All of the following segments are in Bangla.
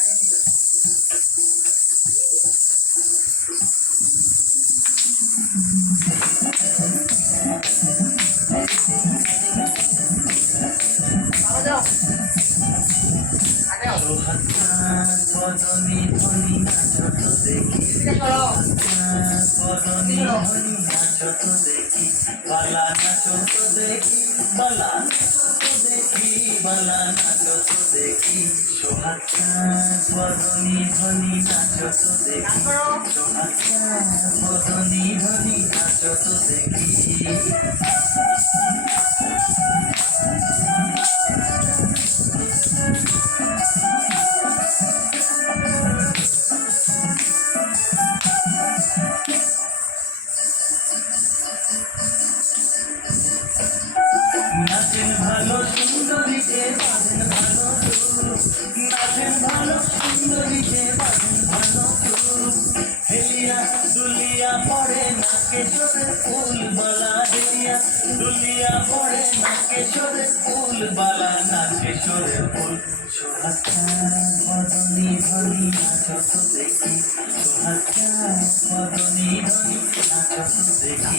বদনি ধনি নাচত দেখি সোহাগা ধনি নাচত দেখি সোহাগা ধনি নাচত দেখি নাচেন ভালো সুন্দরীকে বাঁধেন ভালো নাচেন ভালো সুন্দরীকে বাঁধেন ভালো হেলিয়া দুলিয়া পড়ে নাকে চোরে ফুল বালা হেলিয়া দুলিয়া পড়ে নাকে চোরে ফুল বালা নাকে চোরে ফুল সোহাগা বদনি ধনি নাচত দেখি সোহাগা বদনি ধনি নাচত দেখি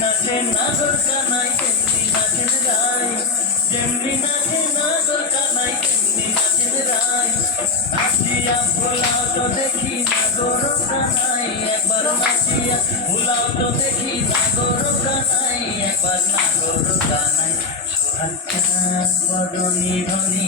নাচে নাগর কানাই, তেমনি নাচেন রায় যেমনি নাচে নাগর কানাই, তেমনি নাচেন রায় নাচিয়া ভোলাও তো দেখি নাগর কানাই, একবার নাচিয়া ভোলাও তো দেখি নাগর কানাই, একবার নাগর কানাই। বদনি ধনি